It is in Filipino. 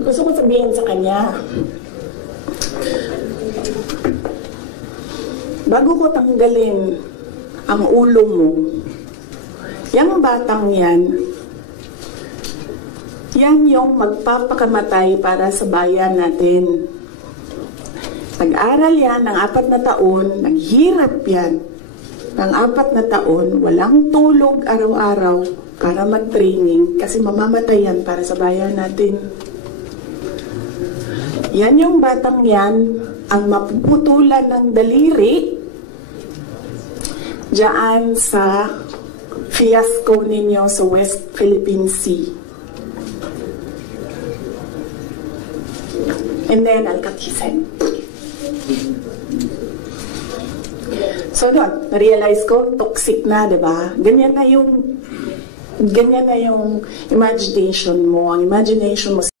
gusto ko sabihin sa kanya, bago ko tanggalin ang ulo mo, yung batang yan yung magpapakamatay para sa bayan natin. Nag-aral yan ng 4 na taon, naghirap yan ng 4 na taon, walang tulog araw-araw para mag-training kasi mamamatay yan para sa bayan natin. Yan yung batang yan ang mapuputulan ng daliri diyan sa fiasco ninyo sa West Philippine Sea. And then, Al-Kakisen. So, doon, na-realize ko, toxic na, diba? Ganyan na yung imagination mo. Ang imagination mo